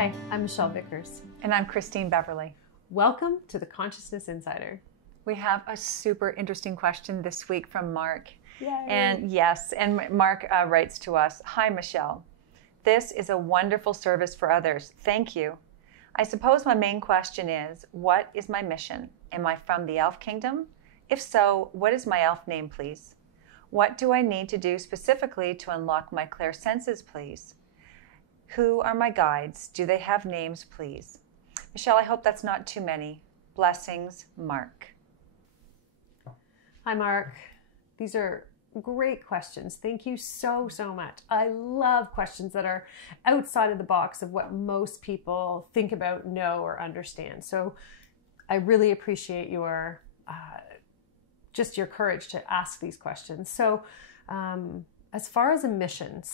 Hi, I'm Michelle Vickers. And I'm Christine Beverly. Welcome to the Consciousness Insider. We have a super interesting question this week from Mark. Yay. And Mark writes to us, "Hi, Michelle. This is a wonderful service for others. Thank you. I suppose my main question is, what is my mission? Am I from the elf kingdom? If so, what is my elf name, please? What do I need to do specifically to unlock my clear senses, please? Who are my guides? Do they have names, please? Michelle, I hope that's not too many. Blessings, Mark." Hi, Mark. These are great questions. Thank you so much. I love questions that are outside of the box of what most people think about, know, or understand. So I really appreciate your just your courage to ask these questions. So as far as a mission,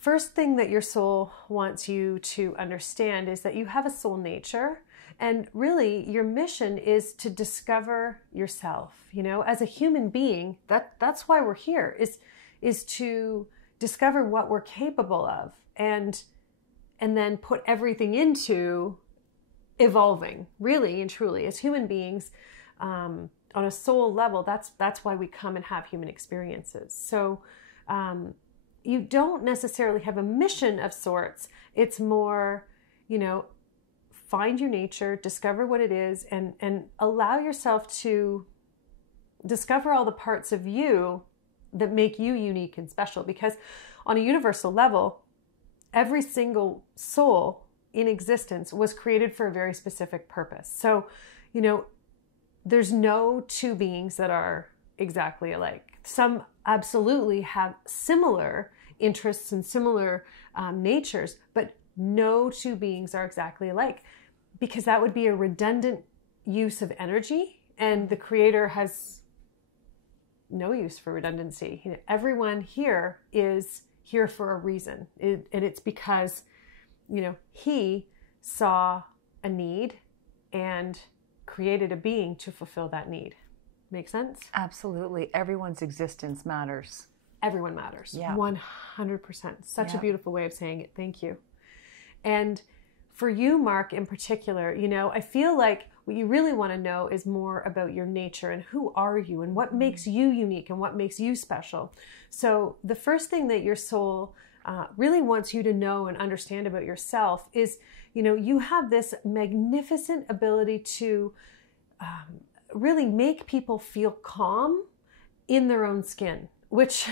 first thing that your soul wants you to understand is that you have a soul nature. And really, your mission is to discover yourself. You know, as a human being, that's why we're here, is to discover what we're capable of and then put everything into evolving, really and truly. As human beings, on a soul level, that's why we come and have human experiences. So you don't necessarily have a mission of sorts. It's more, find your nature, discover what it is, and allow yourself to discover all the parts of you that make you unique and special. Because on a universal level, every single soul in existence was created for a very specific purpose. So, there's no two beings that are exactly alike. Some absolutely have similar interests and similar natures, but no two beings are exactly alike, because that would be a redundant use of energy, and the Creator has no use for redundancy. Everyone here is here for a reason, and it's because He saw a need and created a being to fulfill that need. Make sense? Absolutely. Everyone's existence matters. Everyone matters. Yeah. 100%. Such a beautiful way of saying it. Thank you. And for you, Mark, in particular, I feel like what you really want to know is more about your nature and who are you and what makes you unique and what makes you special. So the first thing that your soul really wants you to know and understand about yourself is, you have this magnificent ability to really make people feel calm in their own skin, which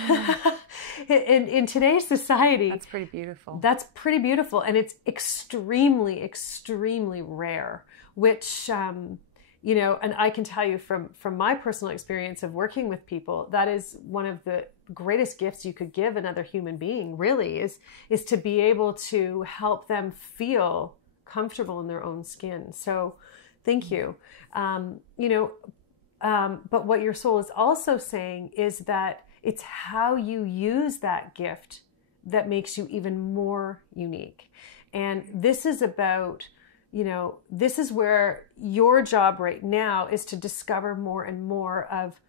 in today's society, that's pretty beautiful. That's pretty beautiful. And it's extremely, extremely rare, which, and I can tell you from my personal experience of working with people, that is one of the greatest gifts you could give another human being, really, is to be able to help them feel comfortable in their own skin. So thank you. But what your soul is also saying is that it's how you use that gift that makes you even more unique. And this is about, this is where your job right now is to discover more and more of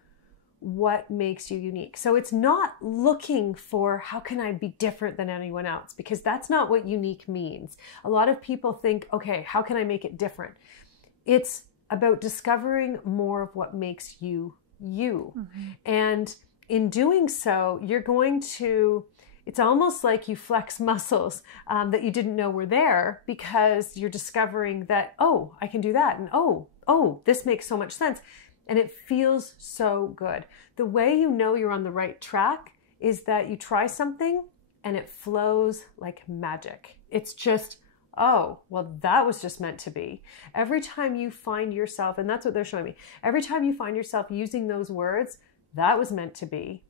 what makes you unique. So it's not looking for how can I be different than anyone else, because that's not what unique means. A lot of people think, okay, how can I make it different? It's about discovering more of what makes you you. Mm-hmm. And in doing so, you're going to, it's almost like you flex muscles that you didn't know were there, because you're discovering that, oh, I can do that. And oh, this makes so much sense. And it feels so good. The way you know you're on the right track is that you try something and it flows like magic. It's just, oh, well, that was just meant to be. Every time you find yourself, and that's what they're showing me, every time you find yourself using those words, that was meant to be,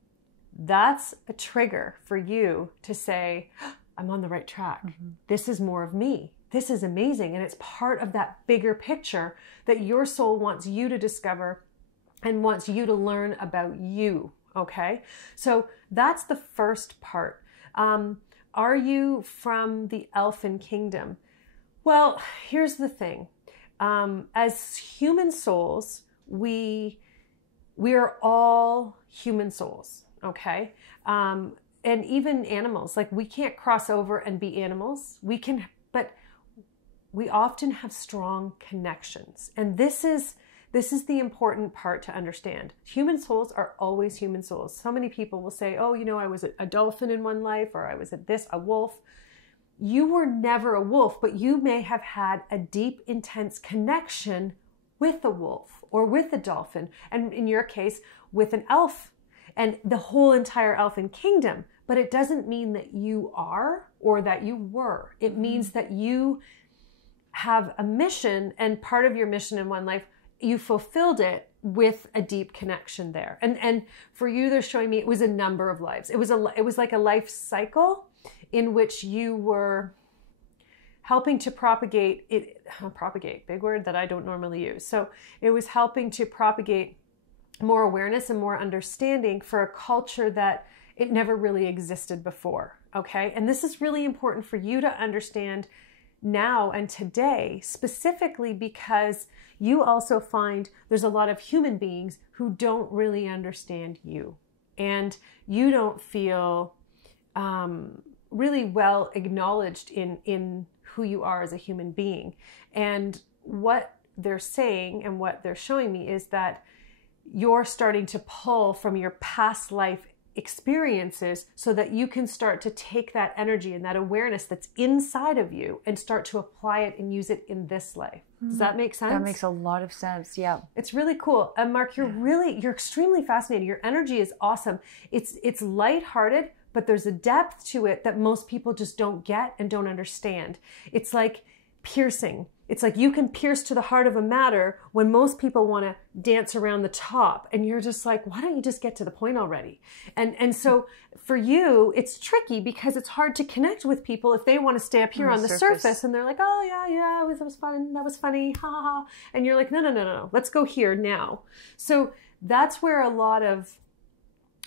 that's a trigger for you to say, I'm on the right track. Mm-hmm. This is more of me. This is amazing. And it's part of that bigger picture that your soul wants you to discover and wants you to learn about you. Okay? So that's the first part. Are you from the elfin kingdom? Well, here's the thing. As human souls, we are all human souls. Okay? and even animals, like we can't cross over and be animals. We can, but we often have strong connections. And this is the important part to understand. Human souls are always human souls. So many people will say, oh, I was a dolphin in one life, or I was a wolf. You were never a wolf, but you may have had a deep, intense connection with a wolf or with a dolphin. And in your case, with an elf and the whole entire elfin kingdom. But it doesn't mean that you are or that you were. It means that you have a mission, and part of your mission in one life, you fulfilled it with a deep connection there. And for you, they're showing me it was a number of lives. It was like a life cycle in which you were helping to propagate, big word that I don't normally use. So it was helping to propagate more awareness and more understanding for a culture that it never really existed before, okay? And this is really important for you to understand now and today, specifically because you also find there's a lot of human beings who don't really understand you, and you don't feel really well acknowledged in who you are as a human being. And what they're saying and what they're showing me is that you're starting to pull from your past life experiences so that you can start to take that energy and that awareness that's inside of you and start to apply it and use it in this life. Does that make sense? That makes a lot of sense. Yeah. It's really cool. Mark, you're extremely fascinating. Your energy is awesome. It's lighthearted, but there's a depth to it that most people just don't get and don't understand. It's like piercing. It's like you can pierce to the heart of a matter when most people want to dance around the top. And you're just like, why don't you just get to the point already? And so for you, it's tricky because it's hard to connect with people if they want to stay up here on the surface. And they're like, oh, yeah, it was fun. That was funny. Ha, ha, ha. And you're like, no. Let's go here now. So that's where a lot of,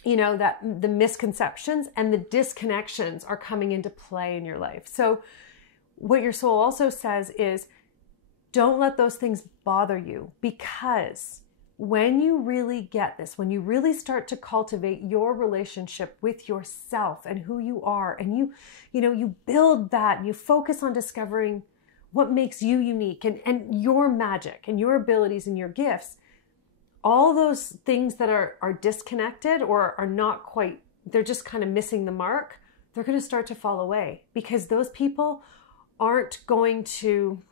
that the misconceptions and the disconnections are coming into play in your life. So what your soul also says is, don't let those things bother you, because when you really get this, when you really start to cultivate your relationship with yourself and who you are, and you build that, and you focus on discovering what makes you unique and your magic and your abilities and your gifts, all those things that are disconnected or are not quite, they're just kind of missing the mark, they're going to start to fall away, because those people aren't going to,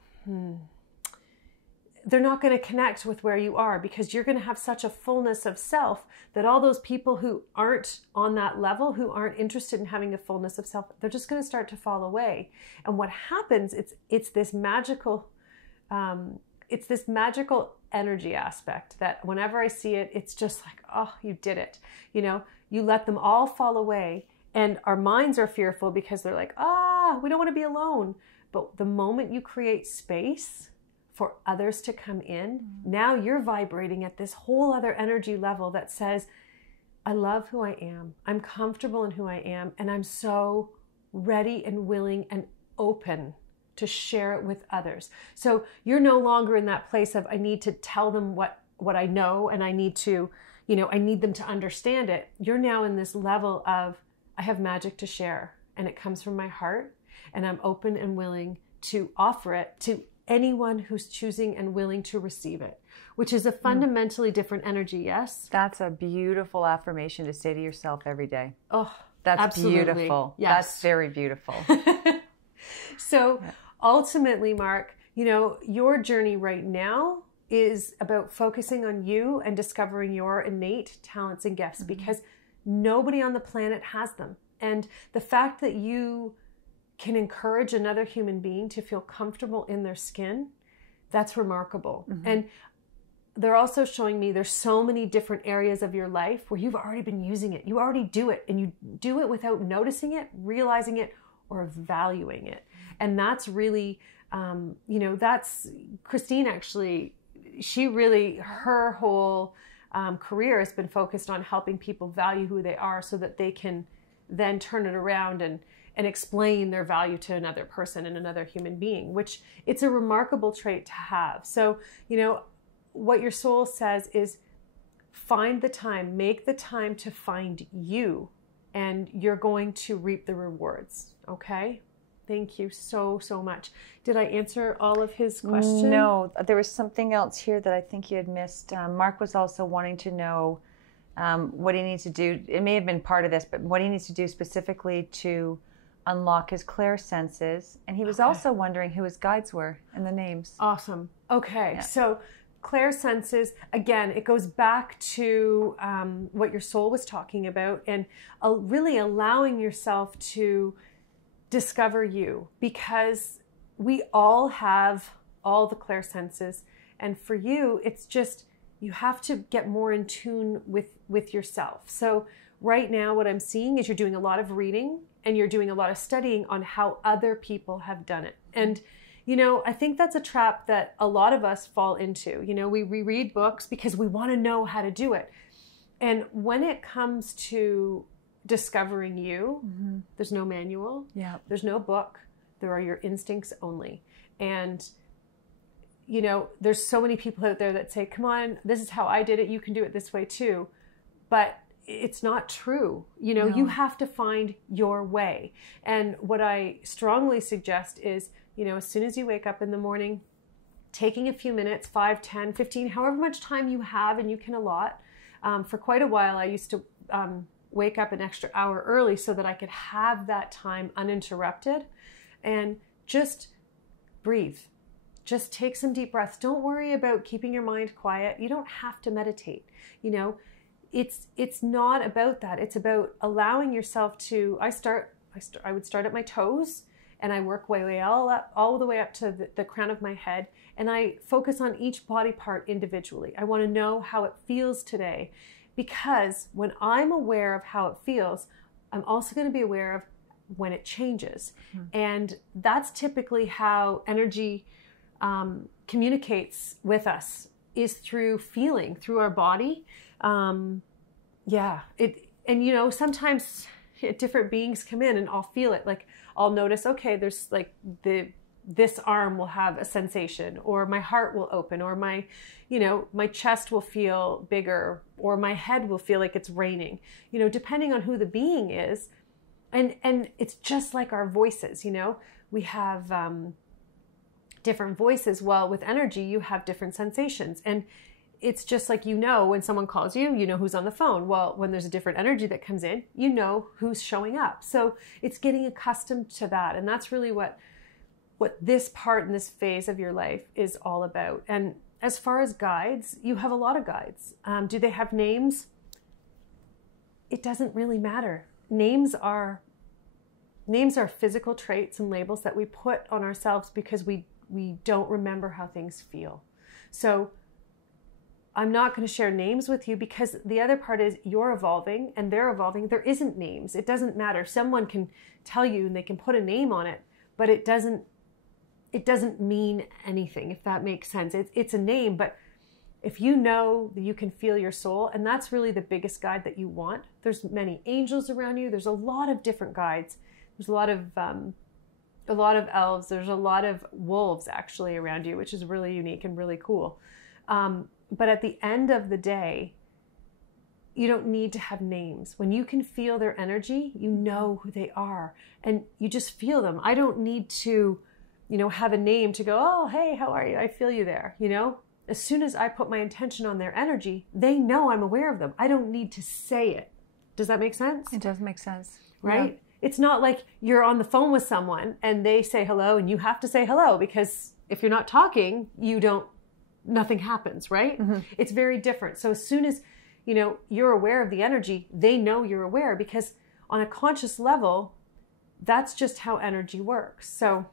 they're not going to connect with where you are, because you're going to have such a fullness of self that all those people who aren't on that level, who aren't interested in having a fullness of self, they're just going to start to fall away. And what happens, it's this magical energy aspect that whenever I see it, it's just like, oh, you did it. You let them all fall away, and our minds are fearful because they're like, we don't want to be alone. But the moment you create space for others to come in, now you're vibrating at this whole other energy level that says, I love who I am. I'm comfortable in who I am. And I'm so ready and willing and open to share it with others. So you're no longer in that place of, I need to tell them what I know, and I need to, I need them to understand it. You're now in this level of, I have magic to share, and it comes from my heart, and I'm open and willing to offer it to anyone who's choosing and willing to receive it, which is a fundamentally different energy, yes? That's a beautiful affirmation to say to yourself every day. Oh, that's absolutely. Beautiful. Yes. That's very beautiful. So ultimately, Mark, your journey right now is about focusing on you and discovering your innate talents and gifts, because nobody on the planet has them. And the fact that you can encourage another human being to feel comfortable in their skin, that's remarkable. And they're also showing me there's so many different areas of your life where you've already been using it. You already do it, and you do it without noticing it, realizing it, or valuing it. And that's really, that's Christine actually, she really, her whole career has been focused on helping people value who they are so that they can then turn it around and explain their value to another person and another human being, which it's a remarkable trait to have. So, what your soul says is find the time, make the time to find you and you're going to reap the rewards. Okay? Thank you so, so much. Did I answer all of his questions? No, there was something else here that I think you had missed. Mark was also wanting to know what he needs to do. It may have been part of this, but what he needs to do specifically to unlock his clair senses. And he was also wondering who his guides were and the names. Awesome. Okay. Yeah. So clair senses, again, it goes back to what your soul was talking about, and really allowing yourself to discover you, because we all have all the clair senses. And for you, it's just, you have to get more in tune with yourself. So right now, what I'm seeing is you're doing a lot of reading and you're doing a lot of studying on how other people have done it. And, you know, I think that's a trap that a lot of us fall into. You know, we read books because we want to know how to do it. And when it comes to discovering you, there's no manual. Yeah. There's no book. There are your instincts only. And, you know, there's so many people out there that say, come on, this is how I did it. You can do it this way too. But it's not true. You know, you have to find your way. And what I strongly suggest is, you know, as soon as you wake up in the morning, taking a few minutes, 5, 10, 15, however much time you have and you can allot. For quite a while, I used to wake up an extra hour early so that I could have that time uninterrupted, and just breathe. Just take some deep breaths. Don't worry about keeping your mind quiet. You don't have to meditate. You know, it's not about that. It's about allowing yourself to, I would start at my toes, and I work way all the way up to the crown of my head, and I focus on each body part individually. I want to know how it feels today, because when I'm aware of how it feels, I'm also going to be aware of when it changes. And that's typically how energy communicates with us, is through feeling, through our body. And you know, sometimes different beings come in and I'll feel it. Like I'll notice, okay, there's like this arm will have a sensation, or my heart will open, or my chest will feel bigger, or my head will feel like it's raining, you know, depending on who the being is. And it's just like our voices, you know, we have different voices. Well, with energy, you have different sensations. And it's just like, you know, when someone calls you, you know who's on the phone. Well, when there's a different energy that comes in, you know who's showing up. So it's getting accustomed to that. And that's really what this part in this phase of your life is all about. And as far as guides, you have a lot of guides. Do they have names? It doesn't really matter. Names are physical traits and labels that we put on ourselves because we don't remember how things feel. So I'm not going to share names with you, because the other part is you're evolving and they're evolving. There isn't names. It doesn't matter. Someone can tell you and they can put a name on it, but it doesn't mean anything, if that makes sense. It's a name, but if you know that you can feel your soul, and that's really the biggest guide that you want. There's many angels around you. There's a lot of different guides. There's a lot of elves. There's a lot of wolves actually around you, which is really unique and really cool. But at the end of the day, you don't need to have names. When you can feel their energy, you know who they are, and you just feel them. I don't need to, you know, have a name to go, oh, hey, how are you? I feel you there, you know? As soon as I put my intention on their energy, they know I'm aware of them. I don't need to say it. Does that make sense? It does make sense. Right? Yeah. It's not like you're on the phone with someone and they say hello and you have to say hello, because if you're not talking, nothing happens, right? Mm-hmm. It's very different. So as soon as, you know, you're aware of the energy, they know you're aware, because on a conscious level, that's just how energy works. So,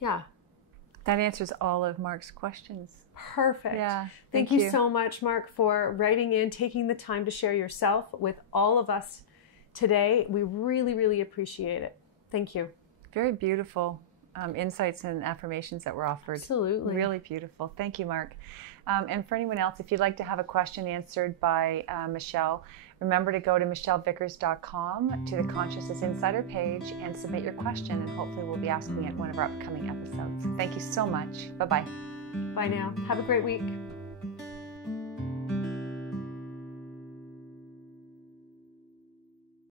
yeah. That answers all of Mark's questions. Perfect. Yeah. Thank you so much, Mark, for writing in, taking the time to share yourself with all of us today. We really, really appreciate it. Thank you. Very beautiful insights and affirmations that were offered. Absolutely. Really beautiful. Thank you, Mark. And for anyone else, if you'd like to have a question answered by Michelle, remember to go to michellevickers.com to the Consciousness Insider page and submit your question, and hopefully we'll be asking it in one of our upcoming episodes. Thank you so much. Bye-bye. Bye now. Have a great week.